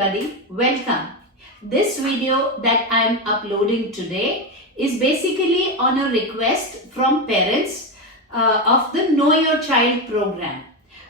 everybody, welcome. This video that I am uploading today is basically on a request from parents of the Know Your Child program.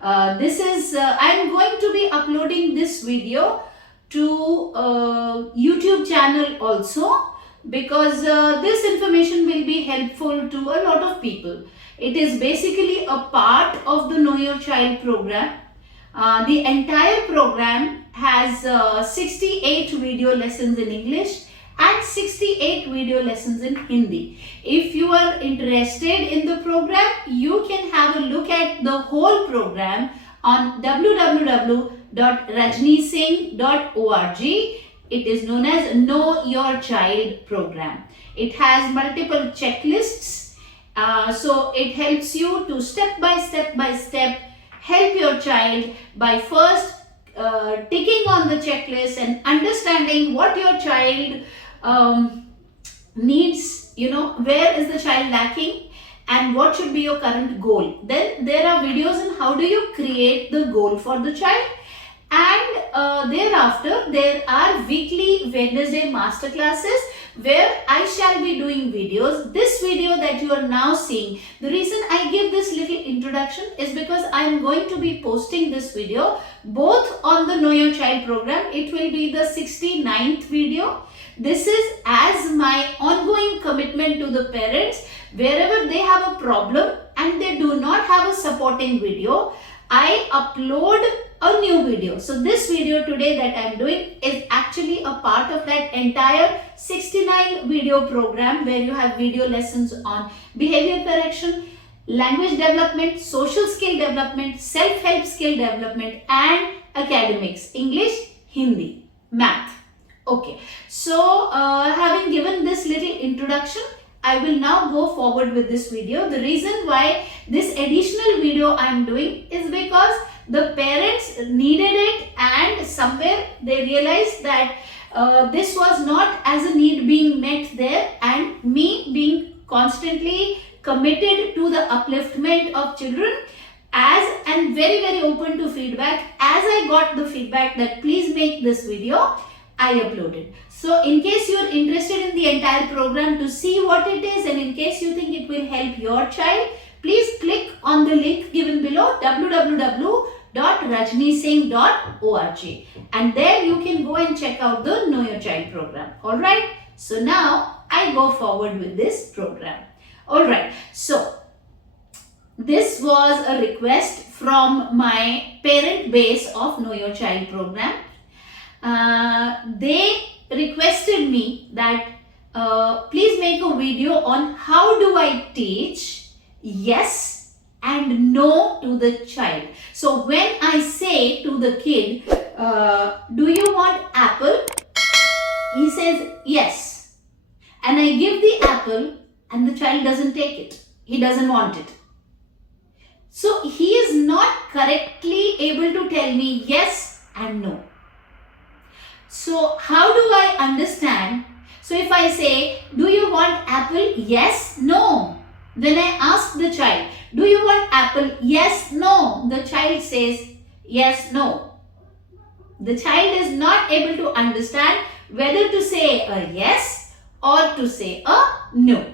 I am going to be uploading this video to YouTube channel also because this information will be helpful to a lot of people. It is basically a part of the Know Your Child program. The entire program has 68 video lessons in English and 68 video lessons in Hindi. If you are interested in the program, you can have a look at the whole program on www.rajnisingh.org. It is known as Know Your Child program. It has multiple checklists, so it helps you to step by step help your child by first ticking on the checklist and understanding what your child needs, where is the child lacking and what should be your current goal. Then there are videos on how do you create the goal for the child, and thereafter there are weekly Wednesday master classes where I shall be doing videos. This video that you are now seeing, the reason I give this little introduction is because I am going to be posting this video both on the Know Your Child program. It will be the 69th video. This is as my ongoing commitment to the parents. Wherever they have a problem and they do not have a supporting video, I upload a new video. So this video today that I am doing is actually a part of that entire 69 video program where you have video lessons on behavior correction, language development, social skill development, self-help skill development and academics, English, Hindi, math. Okay, so having given this little introduction, I will now go forward with this video. The reason why this additional video I am doing is because the parents needed it and somewhere they realized that this was not as a need being met there, and me being constantly committed to the upliftment of children and very open to feedback. As I got the feedback that please make this video, I uploaded. So in case you are interested in the entire program to see what it is, and in case you think it will help your child, please click on the link given below, www.rajnisingh.org, and there you can go and check out the Know Your Child program. Alright, so now I go forward with this program. Alright, so this was a request from my parent base of Know Your Child program. They requested me that please make a video on how do I teach yes and no to the child. So when I say to the kid, do you want apple? He says yes. And I give the apple and the child doesn't take it. He doesn't want it. So he is not correctly able to tell me yes and no. So how do I understand? So if I say, do you want apple? Yes, no. Then I ask the child, do you want apple? Yes, no. The child says, yes, no. The child is not able to understand whether to say a yes or to say a no.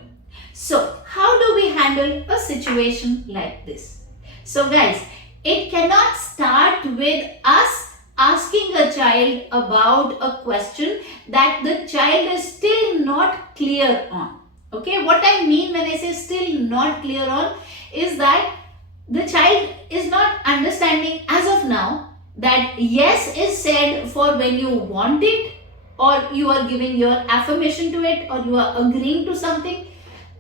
So how do we handle a situation like this? So guys, it cannot start with us asking a child about a question that the child is still not clear on. Okay, what I mean when I say still not clear on is that the child is not understanding as of now that yes is said for when you want it, or you are giving your affirmation to it, or you are agreeing to something,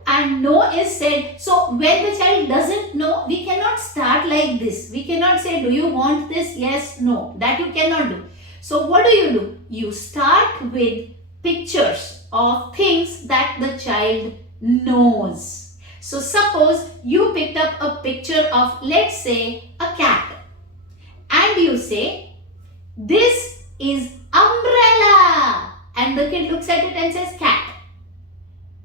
and no is said. So when the child doesn't know, we cannot start like this. We cannot say, do you want this? Yes, no. That you cannot do. So what do? You start with pictures of things that the child knows. So suppose you picked up a picture of, let's say, a cat, and you say, this is umbrella, and the kid looks at it and says cat.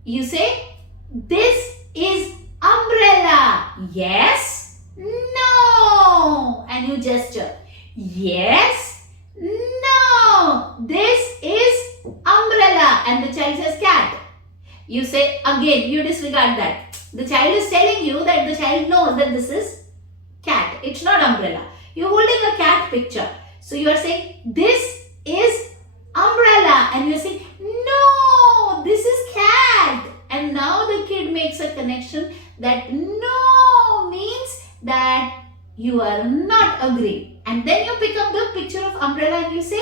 You say, this is umbrella. Yes, no. And you gesture. Yes, no. this is umbrella, and the child says cat. You say, again, you disregard that. The child is telling you that the child knows that this is cat. It's not umbrella. You're holding a cat picture. So you are saying, this is umbrella. And you're saying, no, this is cat. And now the kid makes a connection that no means that you are not agreeing. And then you pick up the picture of umbrella and you say,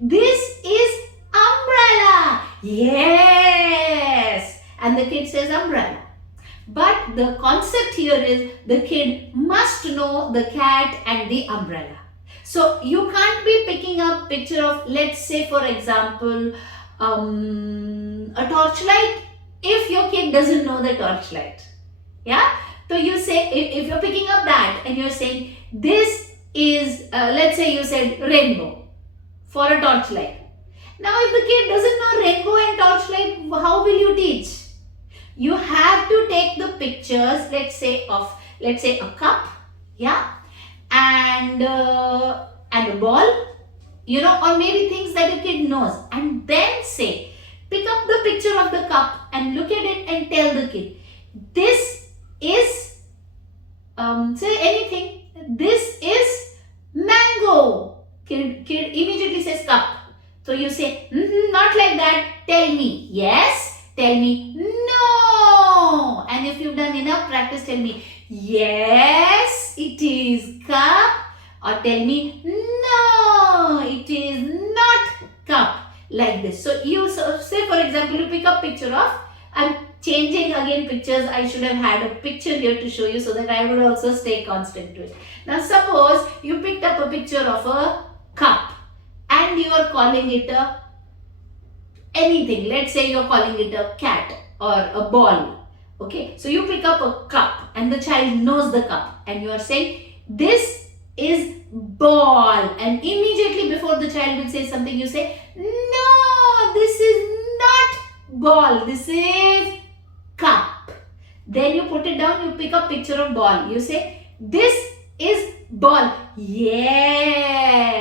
this is umbrella. Yes. And the kid says umbrella. But the concept here is the kid must know the cat and the umbrella. So you can't be picking up picture of, let's say for example, a torchlight if your kid doesn't know the torchlight. Yeah. So you say, if you're picking up that and you're saying this is, let's say you said rainbow for a torchlight. Now if the kid doesn't know rainbow and torchlight, how will you teach? You have to take the pictures, let's say a cup, yeah, and a ball, you know, or maybe things that your kid knows, and then say, pick up the picture of the cup and look at it and tell the kid, this is, say anything, this is mango. Kid immediately says cup. So you say, not like that, tell me yes, tell me no. And if you've done enough practice, tell me yes, it is cup, or tell me no, it is not cup, like this. So you say for example, you pick up picture of, I'm changing again pictures. I should have had a picture here to show you so that I would also stay constant to it. Now suppose you picked up a picture of a cup and you are calling it a anything. Let's say you're calling it a cat or a ball. Okay, so you pick up a cup and the child knows the cup and you are saying this is ball, and immediately before the child will say something, you say no, this is not ball, this is cup. Then you put it down, you pick up picture of ball, you say this is ball. Yes.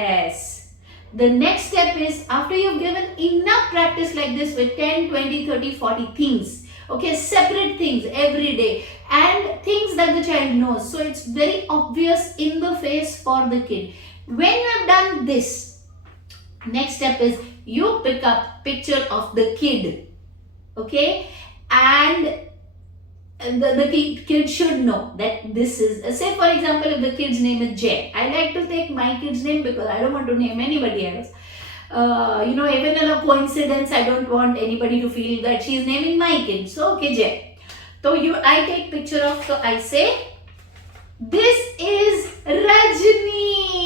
The next step is, after you've given enough practice like this with 10, 20, 30, 40 things, okay, separate things every day and things that the child knows. So it's very obvious in the face for the kid. When you have done this, next step is you pick up picture of the kid, okay, and the kid should know that this is, say for example, if the kid's name is Jay, I like to take my kid's name because I don't want to name anybody else. You know, even in a coincidence, I don't want anybody to feel that she's naming my kid. So, okay, Jay. So, I take picture of, so I say, this is Rajni.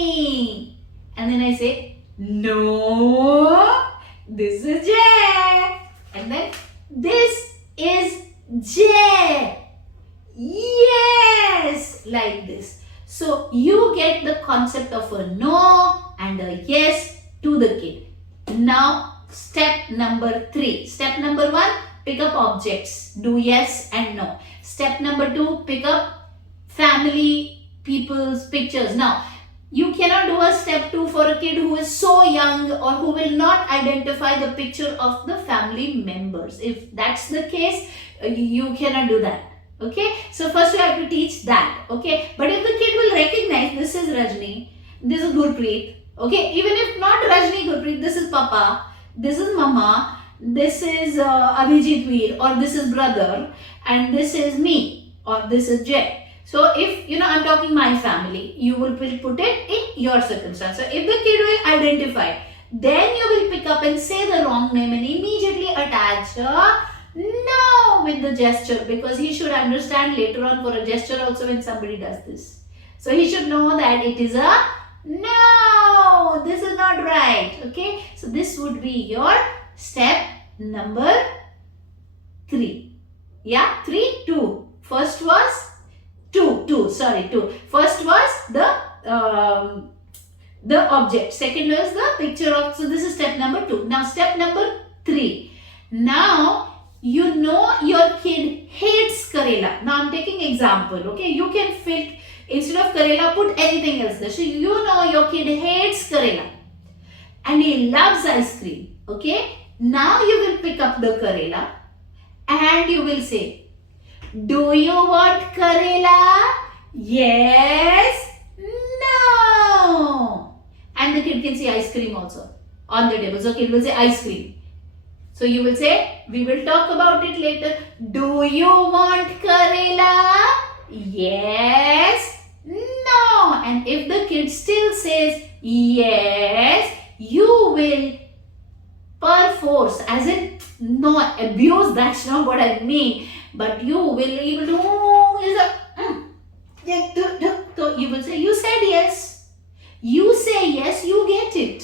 And then I say, no, this is Jay. And then, this is J. Yes, like this. So you get the concept of a no and a yes to the kid. Now step number 3. Step number 1, pick up objects. Do yes and no. Step number 2, pick up family, people's pictures. Now you cannot do a step 2 for a kid who is so young or who will not identify the picture of the family members. If that's the case, you cannot do that. Okay, so first you have to teach that. Okay, but if the kid will recognize this is Rajni, this is Gurpreet, okay, even if not Rajni, Gurpreet, this is Papa, this is Mama, this is Abhijit Veer, or this is brother, and this is me, or this is Jay. So if, you know, I'm talking my family, you will put it in your circumstance. So if the kid will identify, then you will pick up and say the wrong name and immediately attach a no with the gesture, because he should understand later on for a gesture also when somebody does this. So he should know that it is a no, this is not right. Okay, so this would be your step number 3. Yeah, 3, 2. First was 2. First was the object. Second was the picture of, so this is step number 2. Now step number 3. Now you know your kid hates Karela. Now I'm taking example, okay? You can fit, instead of Karela, put anything else there. So you know your kid hates Karela. and he loves ice cream. Okay, now you will pick up the Karela and you will say, do you want Karela? Yes, no. And the kid can say ice cream also on the table. So kid will say ice cream. So you will say, we will talk about it later. Do you want Karela? Yes, no. And if the kid still says yes, you will perforce, as in no abuse, that's not what I mean, but you will able to so you will say, you said yes. You say yes, you get it.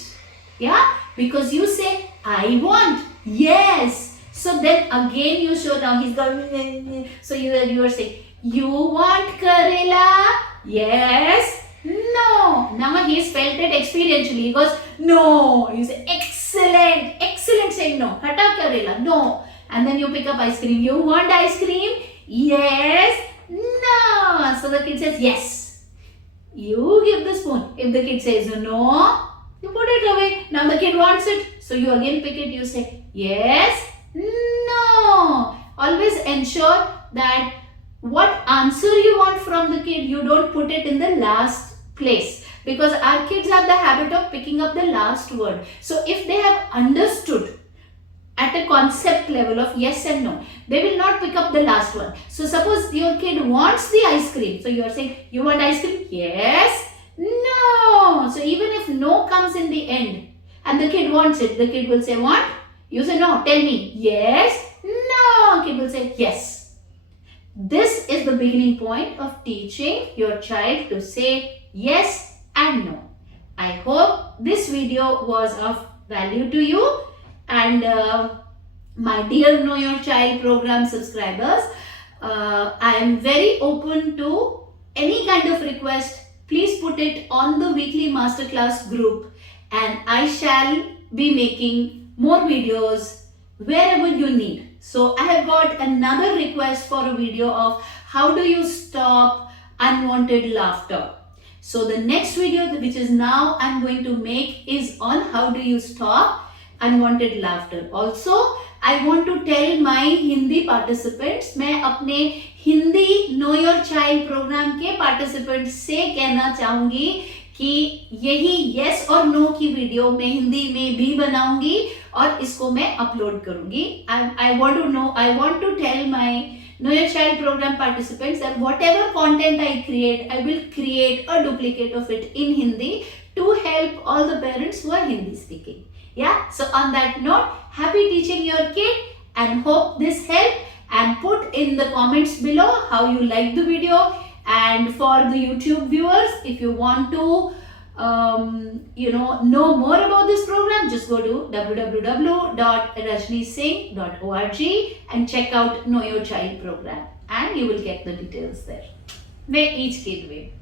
Yeah, because you say I want. Yes. So then again you show, now he's going, so you are saying, you want Karela? Yes. No. Now he has felt it experientially. He goes, no. You say, excellent. Excellent saying no. Hata Karela. No. And then you pick up ice cream. You want ice cream? Yes. No. So the kid says, yes. You give the spoon. If the kid says no, you put it away. Now the kid wants it. So you again pick it. You say, yes. No. Always ensure that what answer you want from the kid, you don't put it in the last place, because our kids have the habit of picking up the last word. So if they have understood at a concept level of yes and no, they will not pick up the last one. So suppose your kid wants the ice cream. So you are saying, you want ice cream? Yes. No. So even if no comes in the end and the kid wants it, the kid will say what? You say no. Tell me. Yes. No. Kid will say yes. This is the beginning point of teaching your child to say yes and no. I hope this video was of value to you, and my dear Know Your Child program subscribers, I am very open to any kind of request. Please put it on the weekly masterclass group, and I shall be making more videos wherever you need. So I have got another request for a video of how do you stop unwanted laughter. So the next video, which is now I'm going to make, is on how do you stop unwanted laughter. Also, I want to tell my Hindi participants, मैं अपने Hindi Know Your Child program के participants से कहना चाहूँगी कि यही yes और no की वीडियो मैं हिंदी में भी बनाऊंगी और इसको मैं अपलोड करूंगी. I want to tell my Know Your Child program participants that whatever content I create, I will create a duplicate of it in Hindi to help all the parents who are Hindi speaking. Yeah, so on that note, happy teaching your kid and hope this helped, and put in the comments below how you like the video. And for the YouTube viewers, if you want to know more about this program, just go to www.rajnisingh.org and check out Know Your Child program, and you will get the details there. May each kid way.